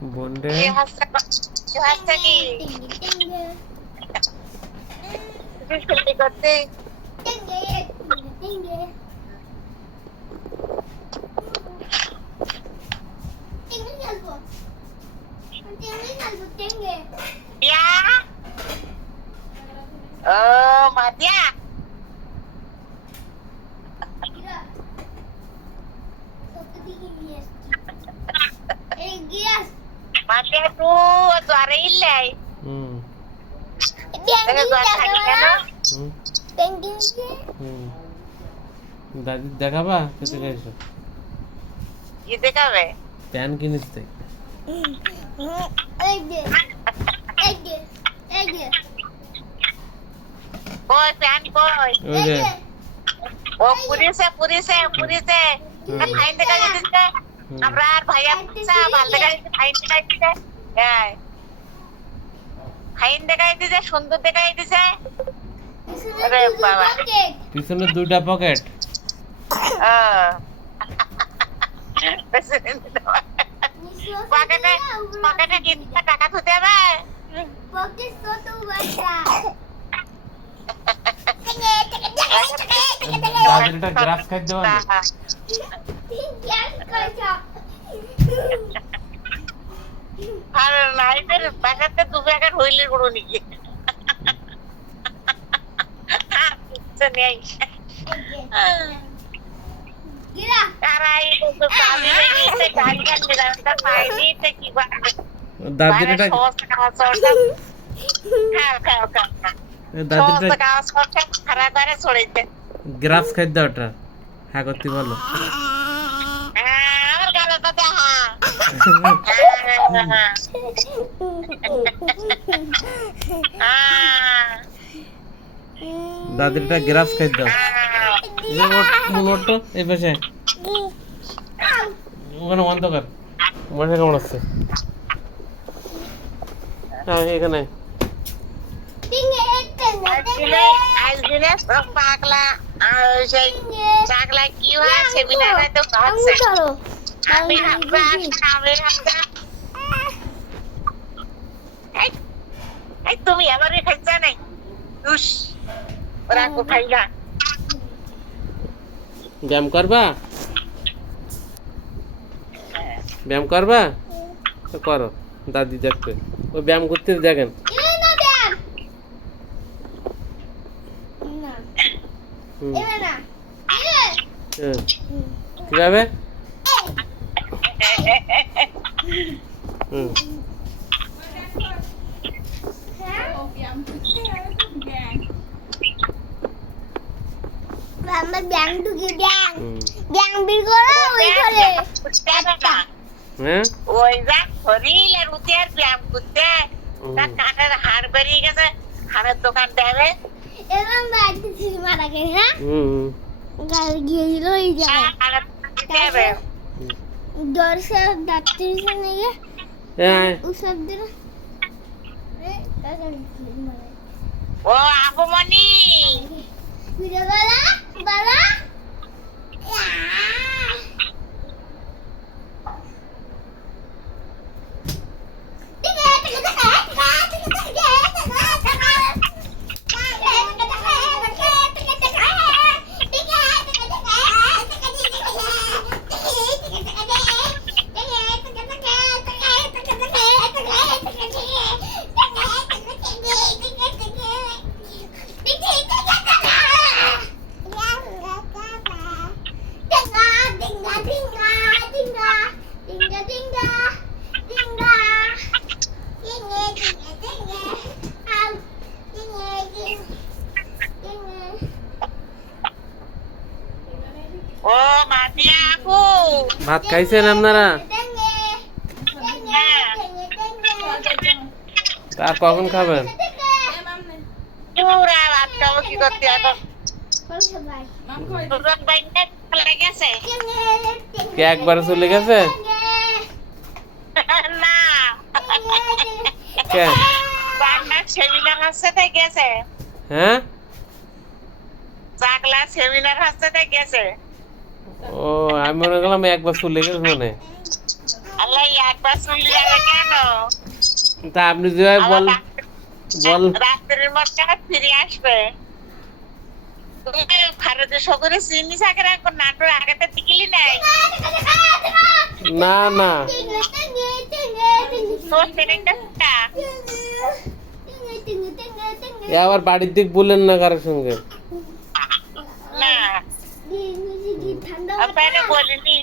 বোন রে কি হাসছে কি ছুটি করতে দিয়া ও মাতিয়া মাতিয়া tuh suara ilai dengan suara kan দাদি দেখাবা খেতে গেছো gitu kabe প্যান কিনিস তে boy fan boy ওই যে oh purise খাইন দেখা দিতে আমরা আর ভাইয়া পুছা ভাল দেখা দিতে খাইন দেখা দিতে হ্যাঁ খাইন দেখা দিতে সুন্দর দেখা দিতে আরে বাবা পিছনে দুইটা পকেট পকেটে কিন্তু টাকা ধুতে হবে দাদিটা গ্রাস খাই দেওয়া আর নাইটের বাসাতে দু প্যাকেট হইলে গুঁড়ো নাকি নেই দাদিটা গ্রাস খাই দাও ওটা হ্যাঁ করতে বলো দাদিটা গ্রাস খাই দাও এই পাশে ওখানে অন্ধকার মনে কেমন আছে এখানে পাগলা সেই পাগলা কি হয় সেমিনারে তো ভাবছে তুমি আবার খাইছা নাই ওরা খাইলা ব্যায়াম করবা তো করো দাদি দেখবে ওই ব্যায়াম করতে দেখেন কিভাবে ওই যা শরীর রুটি আর ব্যায়াম করতে তার কাঠের হাড় বেরিয়ে গেছে হাড়ের দোকান দেবে ও আপমনি ও মাতিয়া আপু ভাত খাইছেন আপনারা আর কখন খাবেন পুরা ভাত খাবো কি করতে এখন কে একবারে চলে গেছে না কে সেমিনার হাসতে গেছে হ্যাঁ চাকলা সেমিনার হাসতে গেছে ও আমি মনে করলাম একবার চলে গেছে মনে আর আল্লাহ একবার চলে যাবে কেন? তা আপনি যেভাবে আবার বল রাত্রের মধ্যে ফিরে আসবে। তুমি ভারতে সকলে চিনি সাকের এখন নাটোর আগেটা দিকিলি নাই। না না তোর ট্রেনটা এ আবার বাড়ির দিক বললেন না কারোর সঙ্গে। না আপনারা বলিনি।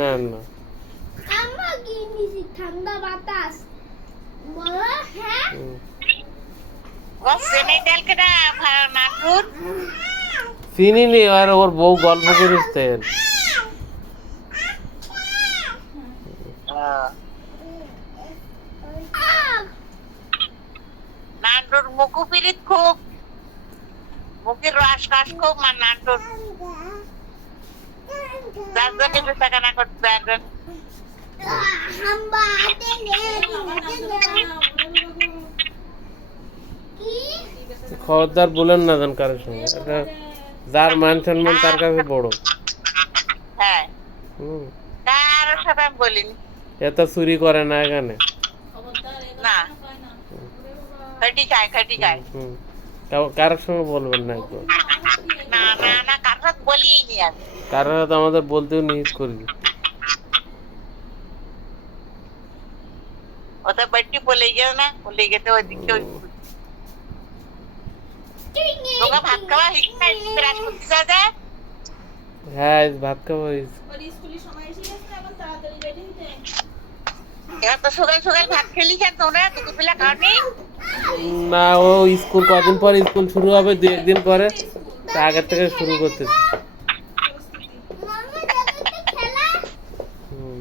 না না ঠান্ডা বাতাস বলো হ্যাঁ ও সেনেটাল কেনা নাটোর চিনিনি আর ওর বউ গল্প করিসতেন। নাটোর মুখু পিরিত খুব মুখের রস রস খুব মা নাটোর যার জন্য বেচাকেনা করতে একজন হাম্বা খবরদার বলেন না জান কারোর সঙ্গে। এটা যার মান সম্মান তার কাছে বড়। হ্যাঁ হুম কারোর সাথে আমি বলিনি। এত চুরি করে না এখানে। না খাটি খায় হুম কারোর সঙ্গে বলবেন না একবার। না না না কারোর সাথে বলিনি আমি। কারোর তো আমাদের বলতেও নিষেধ করি। ওটা বাড়ি বলে গেল না বলে গেতে ওই দিকে তোকে ভাত খাওয়া বিরাজ করতে যা হ্যাঁ ভাত খাবো হয়েছে। এবার তো সকাল সকাল ভাত খেলি কেন তোমরা দুপুর বেলা খাওনি? না ও স্কুল কদিন পর স্কুল শুরু হবে, দু একদিন পরে তা আগের থেকে শুরু করতেছি। হুম।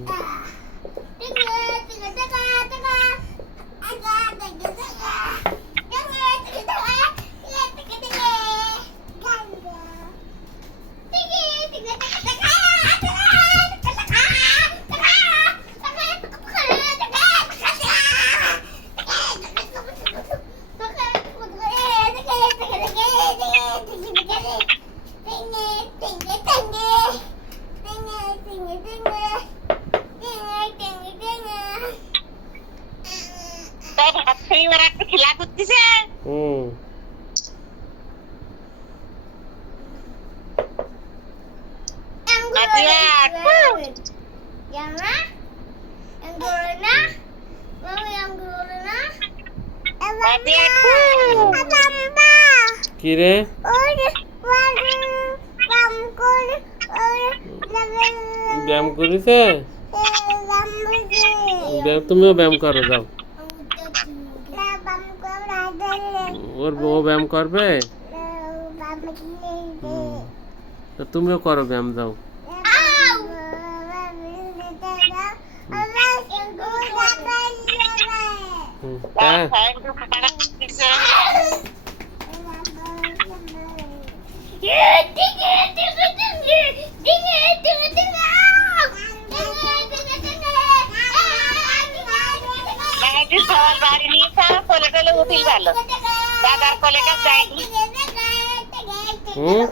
তাই ভাত খেয়ে ওরা একটা খেলা করতেছে। হুম কি রে ব্যায়াম করেছে? তুমিও ব্যায়াম করো যাও। ওর বউ ব্যায়াম করবে? তো তুমিও করো ব্যায়াম যাও। হ্যাঁ সবার বাড়ি নিয়ে কোলে টোলে উঠিল ভালো দাদার কোলে কাজ যায়নি হুম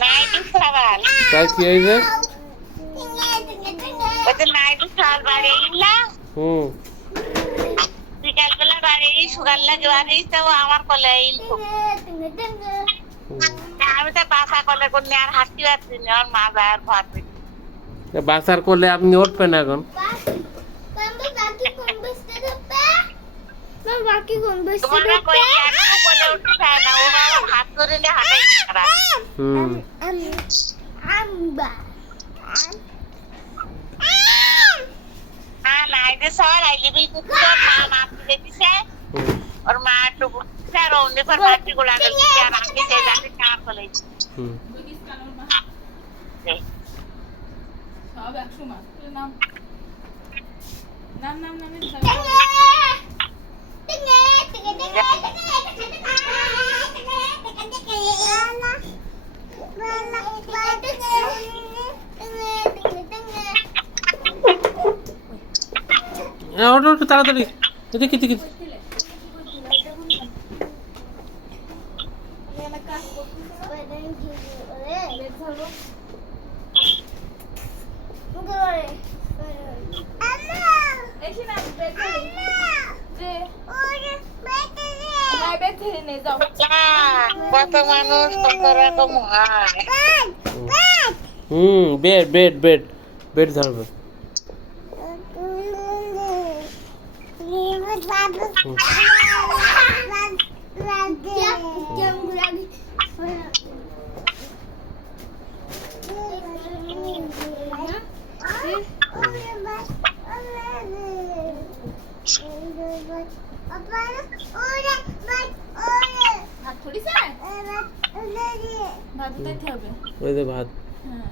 নাইটি সবার তাই কি হয়েছে? ওদের নাইটি সবার বাড়ি ইলা হুম বিকালবেলা বাড়ি সুগার লাগে বাড়ি তো আমার কোলে ইল আমি তো বাসা কোলে করলে আর হাঁটতে পারছি না আর মা যায় আর ভাত বাসার করলে আপনি উঠবেন এখন? বাকি কোন বসতে তোমরা কই একটু কোলে উঠতে চায় না ওরা হাত ধরে নিয়ে হাঁটাই খারাপ হুম আম্বা নাইটি সবার আইলি কুকুর মা মাপি দেখছে और माँ तो सर उन्हें पर बाकी गुड़ा कर दिया रात के जाके चार को ले হুম সব 100 মাস নাম নাম নাম নামে ওঠো ওঠো তাড়াতাড়ি দেখি দেখি নিয়ে যাও। কত মানুষ কত রকম হয়। বেড বেড বেড বেড ধরবে। ভাত থরিছে? ভাত উঠাইতে হবে। ওই যে ভাত। হ্যাঁ।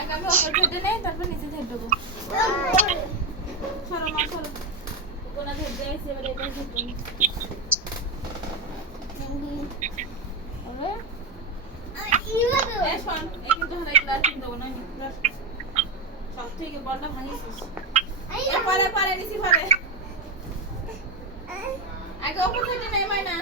আগে আমি ওপর থেকে নেই, তারপর নিচে থেকে দেবো। সরো মা, সরো। কোনা থেকে যাইছে, এবার এটা থেকে। আরে, এই শোন, এই কিন্তু হারাই গ্লাস কিনে দেবো না। সব থেকে বলটা ভাঙিছিস। পরে পরে নিচে পরে। আগে ওপর থেকে নেই মাইনা।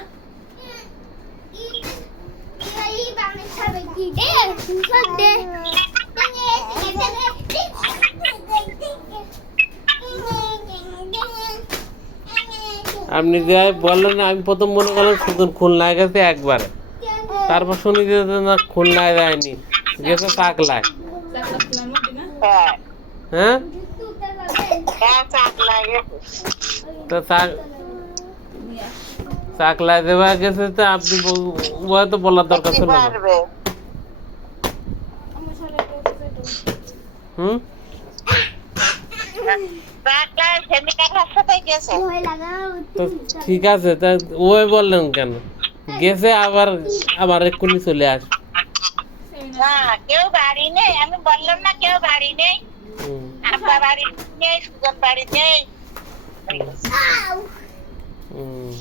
আপনি যে বললেন না, আমি প্রথম মনে করলাম শুধু খুলনায় গেছে একবারে, তারপর শুনি যে না খুলনায় যায়নি, গেছে চাকলায়। চাকলা খোলার মধ্যে না? হ্যাঁ হ্যাঁ, হ্যাঁ চাক লাগে। তো নিয়ে আস। চাকলায় দেওয়া গেছে, তো আপনি তো বলার দরকার কি ছিল না। পারবে? আমি সরে একটু ওপর থেকে। হুম, চাকলায় ফেমিনার হাসপাতালে গেছে। তো ঠিক আছে, তা ওই বললেন কেন গেছে, আবার আবার এক্ষুনি চলে আস। না কেউ বাড়ি নেই, আমি বললাম না কেউ বাড়ি নেই। হুম, আব্বা বাড়ি নেই, সুজন বাড়ি নেই। হুম।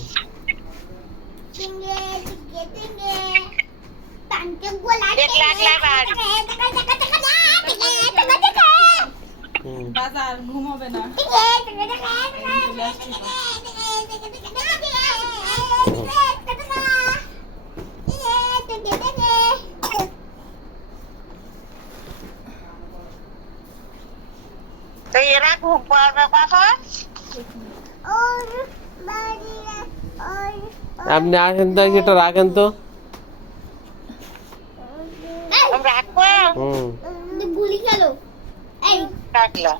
হুম। বাজার ঘুম হবে না। তো এরা ঘুম পাবে কখন? আপনি আসেন তো, এটা রাখেন তো। রাখবো হুম, গুলি গেল এই রাখলাম।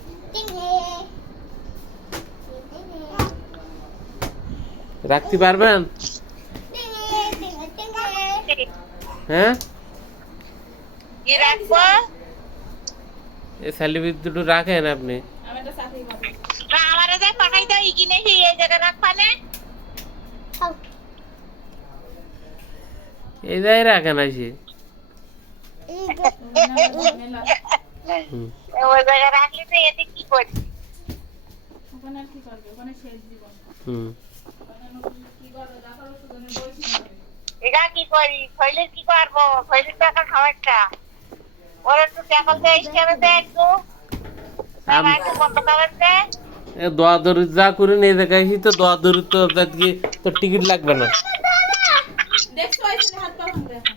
রাখতে পারবেন? হ্যাঁ, কি রাখবো? এই স্যালিবিট দুটো রাখেন আপনি। আমি একটা চাকরি করবো। না আমারে যাই পাঠাই দাও, ই কিনে এই জায়গায় রাখবানে। এই জায়গায় রাখেন আসি। মেলা। হুম, ওই জায়গায় রাখলে তো এতে কি করি? ওখানে আর কি করবে? ওখানে শেষ জীবন। হুম। ওখানে নতুন কি করবে? যা করো সুজনের বয়সী হবে। এটা কি করি? খৈলের কি করবো? খৈলের টাকা খাওয়াটা ওর একটু ট্যাকল দেয়, হিসেবে দেয় একটু। আমার একটু বন্ধ করেন দে। এ দোয়া দৌড়ি যা করে নিয়ে দেখাইছি, তো দোয়া দৌড়ি তো আজকে তো টিকিট লাগবে না। দেখছো এখানে হাত পা ভাঙবে এখন।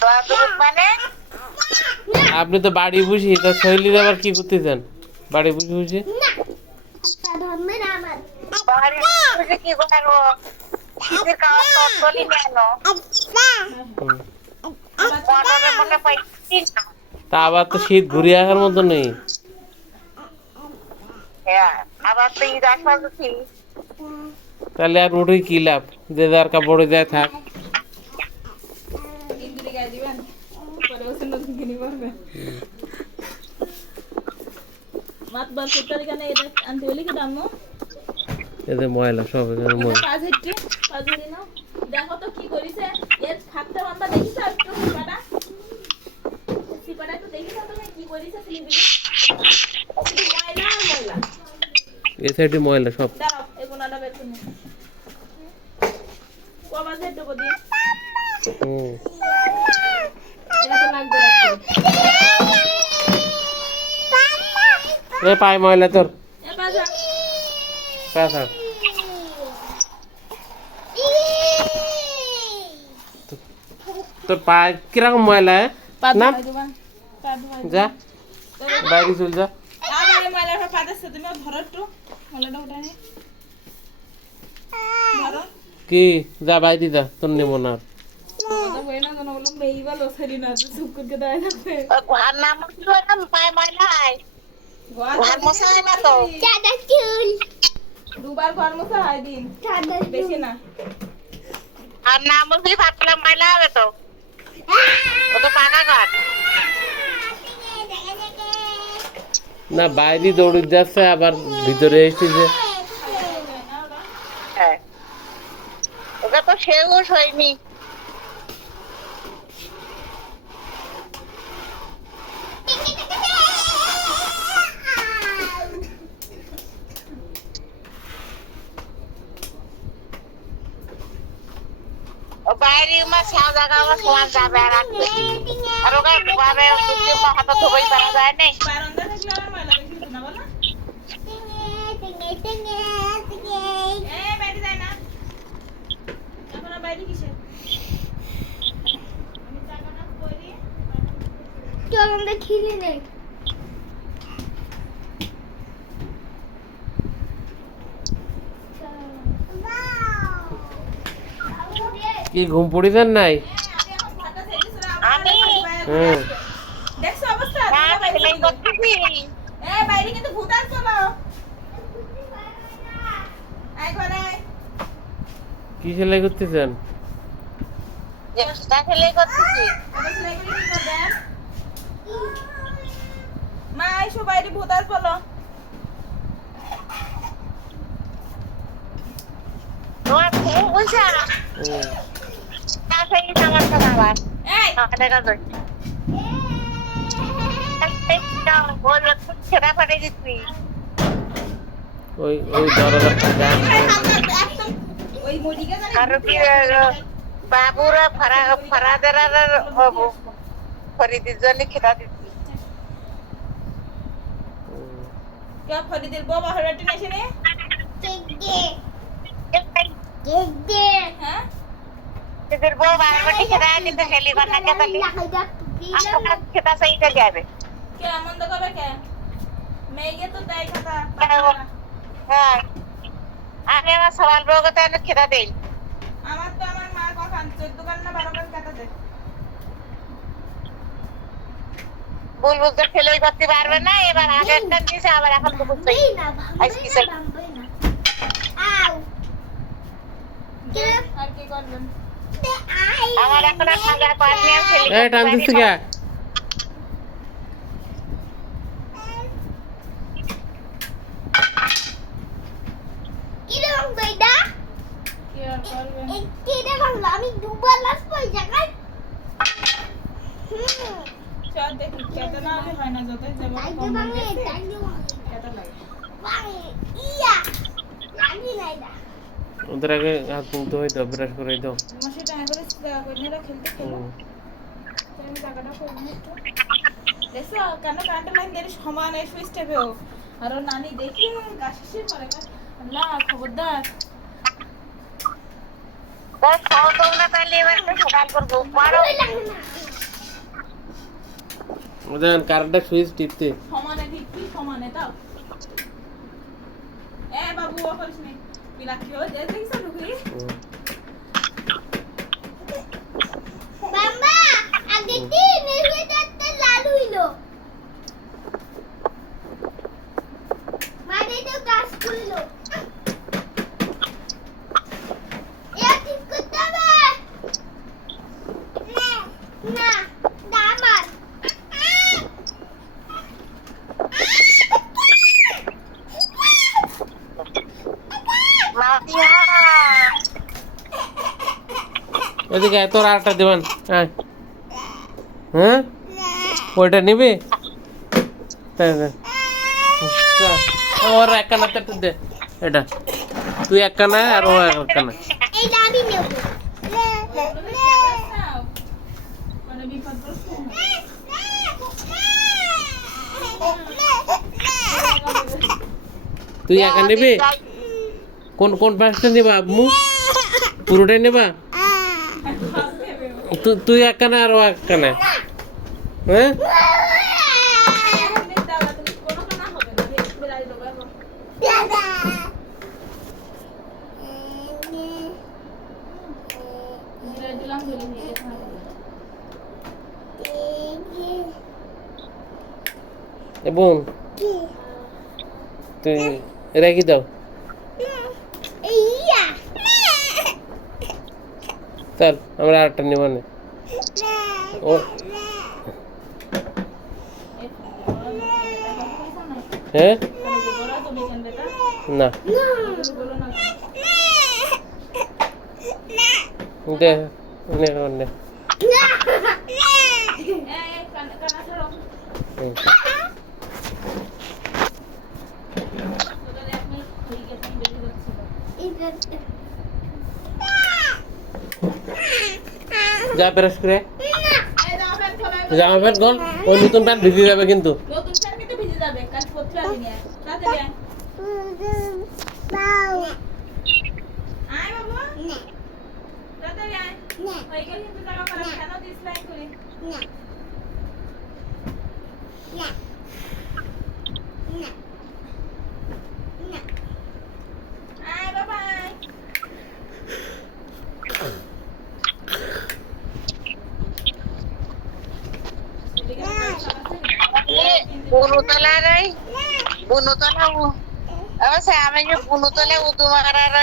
দোয়া দুরুদ মানে আপনি তো বাড়ি বুঝি, তা শৈলীর আবার কি করতেছেন বাড়ি বুঝি বুঝি? বাড়ি বসে কি করবো? শীতের খাওয়া তো চলি কেন? হুম। মনে মনে পাইছি না। তা আবার তো শীত ঘুরে আসার মতো নেই। হ্যাঁ, আবার তো ঈদ আসছি। তাহলে আর উঠে কি লাভ, যে যার কাপড়ে যায় থাক। ইন্দুরি গায়ে দিবেন। পরে ওসে নতুন কিনে পড়বে। মাতবার কোথার এখানে এটা আনতে হলে কি দাম? এদের ময়লা সব এখানে ময়লা। পাঁচ হেঁটে পাঁচ হেঁটে নাও। দেখো তো কি করিছে এর খাটটা বাম্বা দেখিস একটু সিপাটা সিপাটা একটু দেখিস তুমি কি করিছে সিলিবিলি ময়লা আর ময়লা। এই সাইডে ময়লা সব। দাঁড়াও এই কোনাটা বের করে নিও। কবার হেঁটে দেবো দিয়ে হুম। এটা তো লাগবে রাখতে। এ পায় ময়লা তোর এ বাজা পাশা। তোর পা কিরকম ময়লা পা না? ধুই দিবা পা ধুই যা বাইরে চল যা। আবার ময়লাটা পাতাচ্ছে তুমি ধরো একটু ময়লাটা উঠে নে ধরো কি যা বাইরে যা তোর নেবো না আর। কথা বই না জানো বললাম বেই ভালো সেরি না তো চুপ করে দাঁড়ায় থাকবে ঘর নাম পায় ময়লায় ঘর মশা হয় না তো সাদা চুল দুবার ঘর মোছা হয় দিন সাদা বেশি না আর নাম বলছি পাতলা ময়লা হবে তো ও তো পাকা ঘর না বাইরে দৌড়ে যাচ্ছে আবার ভিতরে এসেছে হ্যাঁ ওটা তো শেষ হয়নি ও বাইরে আমার ছাও জায়গা আমার সমান যাবে আর রাখবে আর ওকে ভাবে হাতে ধুবই পারা যায় না বারান্দা থাকলে আমার ময়লা বেশি হতো না বলো বাইরে যায় না এখন আর বাইরে কিসে আমি জায়গাটা করি চল আমরা খেলে নেই কি ঘুম পড়িছেন নাই? আমি হুম দেখছো অবস্থা না সেলাই করতেছি বাইরে কিন্তু ভূত আসছে না আয় ঘরে আয় কি সেলাই করতেছেন? সেলাই করতেছি আবার সেলাই করে কি করবেন মা এসো বাইরে ভূত আসছে বলো তোমার খুব বুঝা হুম। না সেই আমার কথা আবার এই দেখা যায় বললো ছেড়া ফাটে দিচ্ছি ওই ওই দরজা ফাঁকা। ওই মুড়িকে জানি আর কি বাবুরা ফরাদের ফরিদের জন্য খেতা দিচ্ছি হুম। কে ফরিদের বউ বাহরাটি নাইছে রে হ্যাঁ এদের বউ বারবাটি খেতা দিতে খেলি বানা খেতা আপনার খেতা সেইটা যাবে কে আমন্দ কবে কে মেয়ে তো দেয় কথা হ্যাঁ আমি আমার সওয়াল বউকে তাহলে খেতা দেই আমার তো আমার মা কখন 14 কান না 12 কান কাটা দেয় বুলবুল তো খেলেই করতে পারবে না এবার আগের কান দিয়েছে আবার এখন তো বুঝতেই আর কি করবেন আমার এখন আর সাজা পার নিয়ে খেলি এই টানতেছি কে? কিরকম বেটা কি আর করবেন কিরে বাংলা আমি দুবার লাস পাই জায়গায় চল দেখি খেতে না হলে হয় না যতই যাবো তাই কম বাংলা হয়ে গেছে, তাই খেতে লাগে ইয়া লাগি নাই দা ওদের আগে হাত মুখতে হইতো ব্রাশ করে দাও। মাসে টাকা করে কইনারা খেলতে খেলো হুম। তাই আমি টাকাটা করবো না একটু দেখছো কেন কারেন্ট লাইন দিয়ে সমান এই সুইচ টেপেও আর ওর নানি দেখি গাছের পরে আল্লাহ খবরদার বস খাও তো না তাহলে এবার তো সকাল করবো পারো ওদের কারেন্টের সুইচ টিপতে। সমানে ভিত্তি সমানে তাও এ বাবু ও করিস নি বিলাকিও দেখিস ঢুকি হুম। বাবা আগে দিন এটা লাল হইলো মানে তো কাজ করলো এ ঠিক করতে হবে না দামার মাতিয়া এদিকে এত আটটা দেবেন হ্যাঁ হ্যাঁ ওইটা নিবি হ্যাঁ, হ্যাঁ। ওর এক কানাতে একটু দে এটা তুই এক কানা আর ও এক কানা। এই দাবি নেব মানে বিপদগ্রস্ত তুই একা নিবি কোন কোন পাঁচটা নিবা আম্মু পুরোটাই নেবা তুই এক কানা আর ও এক কানা হ্যাঁ কোনো কানা হবে না নিয়ে গেছে না এ বোন তুই রেখে দাও চল আমরা আরেকটা নেব না ও হ্যাঁ বলো তুমি কেন বেটা না বলো না দে নে নে কানা ছাড়ো হুম। তোদের 1 মিনিট হয়ে গেছে আমি বেরিয়ে যাচ্ছি যা ব্রাশ করে এই দাও ফ্যান খোলা জামা প্যান্ট গল ও নতুন প্যান্ট ভিজে যাবে কিন্তু নতুন ফ্যান কিন্তু ভিজে যাবে কাল করতে পারবি না তাড়াতাড়ি আয় আয় বাবু তাড়াতাড়ি আয় হয়ে গেল কিন্তু জামা পরা কেন ডিসলাইক করে আয় বাবা আয় এদিকে বুনুতলা অবশ্যই আমি যে বুনুতলে উদুমারার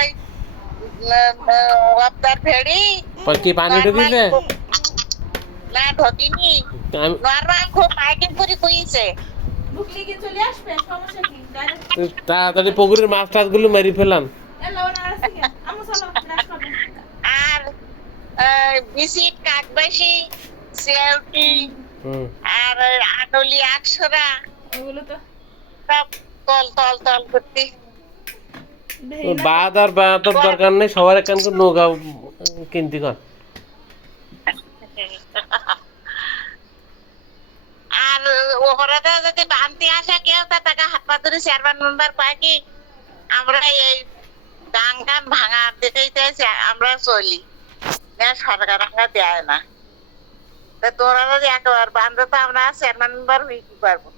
ওয়াপ্তার ফেড়ি কি পানি ঢুকিছে না ঢকিনি আমি- নরমাল খুব মাইকিং করে কইছে ঢুকলি কি চলে আসবে সমস্যা কি ডাইরেক্ট তুই তাড়াতাড়ি পুকুরের মাছ টাছগুলো মেরে ফেলাম এলো না আসছে কি আমু চলো ব্রাশ করবে আর বিসিট কাকবাসি সেউটি হুম আর আটলি আটশোরা ওগুলো তো সব তল তল তল করতে বাদ আর বাদার দরকার নেই সবার এখান করে নৌকা কিনতে কর আর ওপরেতে যদি বানতে আসে কেউ তা টাকা হাত পা ধরে চেয়ারম্যান মেম্বার পায় কি আমরা এই গান গান ভাঙা দিতেই আমরা চলি না সরকার আমরা দেয় না তা তোরা যদি একবার বান্ধব তো আমরা চেয়ারম্যান মেম্বার হয়ে কি পারবো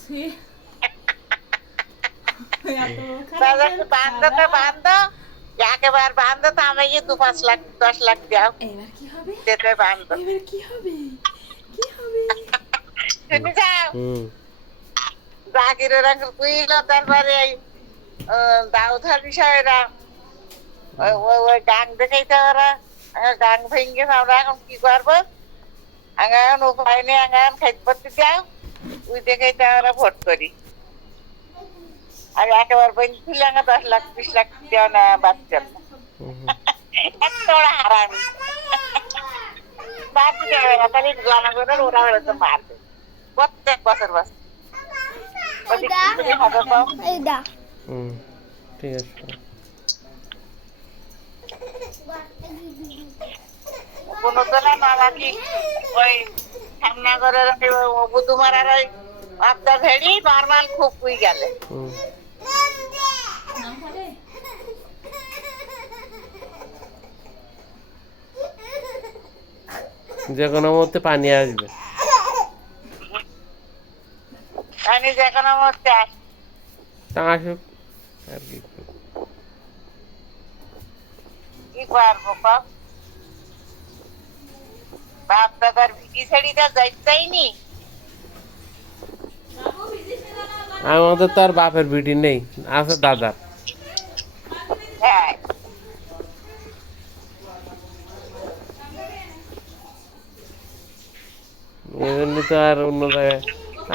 সি বান্ধব একেবারে বান্ধব তো আমি 2-5 লাখ 10 লাখ দেও এবার কি হবে যেতে বান্ধব এবার কি হবে কি হবে শুনি যাও হুম জাকিরের রঙ কুইল তারপরে এই দাউধার বিষয়রা ওই গাং দেখাইতে ওরা গাং ভেঙে আমরা এখন কি করবো এখন উপায় নেই এখন খাইতে পড়তে যাও ওই দেখাইতে আমরা ভোট করি আর একেবারে বই খুলে 10 লাখ 20 লাখ দেওয়া না বাচ্চা এত হারামি বাদ দেবে না তাহলে জনগণের ওরা ওরা তো মারবে প্রত্যেক বছর বছর হুম ঠিক আছে কোনো তো না নাকি ওই সামনা করে বুধুমারার ওই আপনার ভেড়ি নর্মাল খুব হয়ে গেলে হুম নাম হবে যে কোনো মধ্যে পানি আসবে আমি যে কোনো মধ্যে তা আসুক আর কি কি করবো কম বাপ দাদার ভিকি ছেড়িটা যাইতেইনি বাবু ভিজিস না না আমাদের তো আর বাপের বিটি নেই আছে দাদার হ্যাঁ এই জন্য তো আর অন্য জায়গায়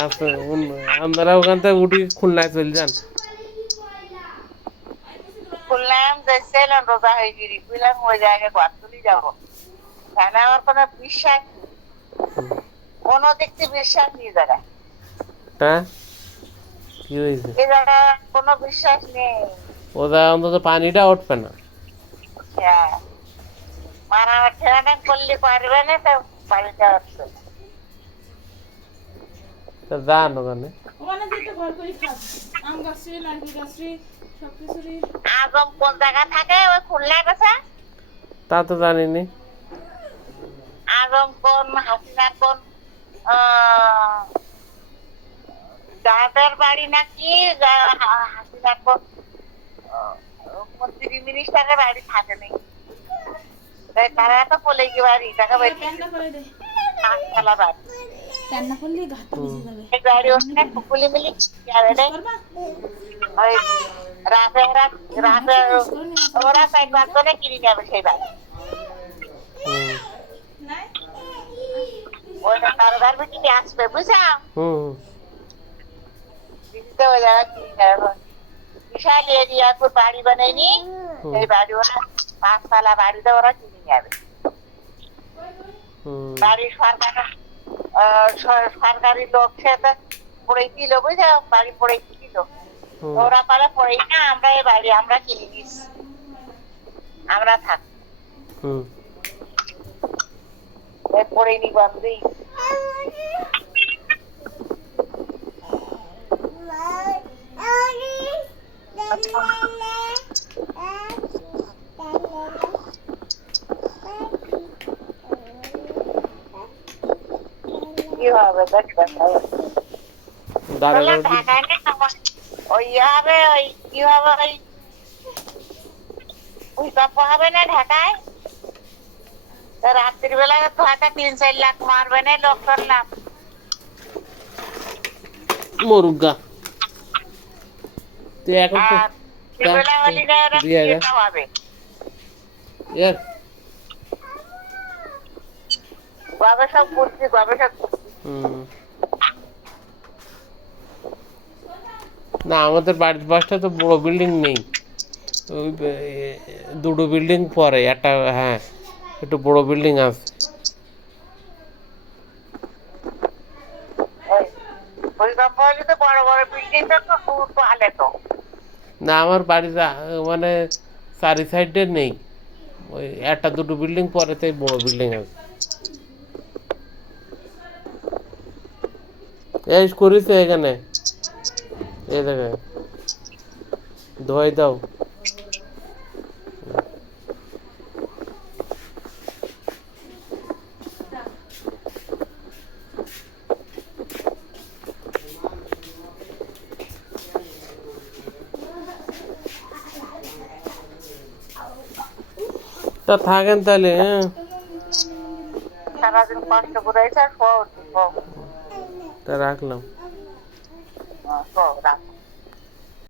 আছে আমরা ওখান থেকে উঠি খুলনায় চলে যান খুললাম যাইছিলাম রোজা হয়ে গিরি বুঝলাম ওই জায়গায় গড়তুলি যাবো এখানে আমার কোনো বিশ্বাস কোনো দেখতে বিশ্বাস নেই জায়গা হ্যাঁ কি হয়েছে এই জায়গা কোনো বিশ্বাস নেই ওটা অন্তত পানিটা উঠবে না হ্যাঁ মারা ঠেলানা করলে পারবে না তো পানিটা আসছে তা যান ওখানে ওখানে যেতে ঘর করে খাস আম গাছটি নারকেল গাছটি সব কিছুরই আগম কোন জায়গা থাকে ওই খুলনায় গেছে তা তো জানিনি আগম কোন হাসিনার কোন যাদের বাড়ি নাকি হাসিনার কোন মন্ত্রী মিনিস্টারের বাড়ি থাকে নাকি তারা তো বলে কি বাড়ি টাকা বাড়ি প্যান্টটা পরে দে, খেলা বাড়ি প্যান্ট না পরলে ঘাটটা ভিজে যাবে। এই বাড়ি ওখানে কুকুলি মিলি যাবে রে করবা? ওই রাতে রাতে ওরা সাইকেল করে কিনে যাবে সেই বাড়ি হুম নাই? ওইটা তার ঘর বিটি আসবে বুঝছো হুম দিতে ওই জায়গা কিনে যাবে বিশাল এরিয়া তোর বাড়ি বানায়নি এই বাড়ি ওরা 5 তলা বাড়িতে ওরা কিনে যাবে হুম বাড়ি সরকারি লোক সেটা পড়ে দিল বুঝছো বাড়ি পড়ে দিল হুম ওরা পারে পড়ে না আমরা এই বাড়ি আমরা কিনে নিস আমরা থাক হুম পড়ে নি বন্ধই কি হবে দেখবেন দাঁড়া ঢাকায় না ওই হবে ওই কি হবে ওই ভূমিকম্প হবে না ঢাকায় তো রাত্রির বেলা ঢাকা 3-4 লাখ মারবে না লোক করলাম মরুগা তুই এখন তো আর সেবেলা হলি না ওরা দিয়ে যা। হবে ইয়ার গবেষক করছি গবেষক হুম না আমাদের বাড়ির পাশটা তো বড় বিল্ডিং নেই ওই দুটো বিল্ডিং পরে একটা হ্যাঁ একটু বড় বিল্ডিং আছে ভূমিকম্প হলে তো বড় বড় বিল্ডিং তো খুব ভালো তো না আমার বাড়ির মানে চারি সাইডে নেই ওই একটা দুটো বিল্ডিং পরে তাই বড় বিল্ডিং আছে এই করেছে এখানে এই দেখে ধোয়াই দাও তা থাকেন তাহলে হ্যাঁ সারাদিন কষ্ট করে এসে আর শোয়া উঠি তা রাখলাম রাখো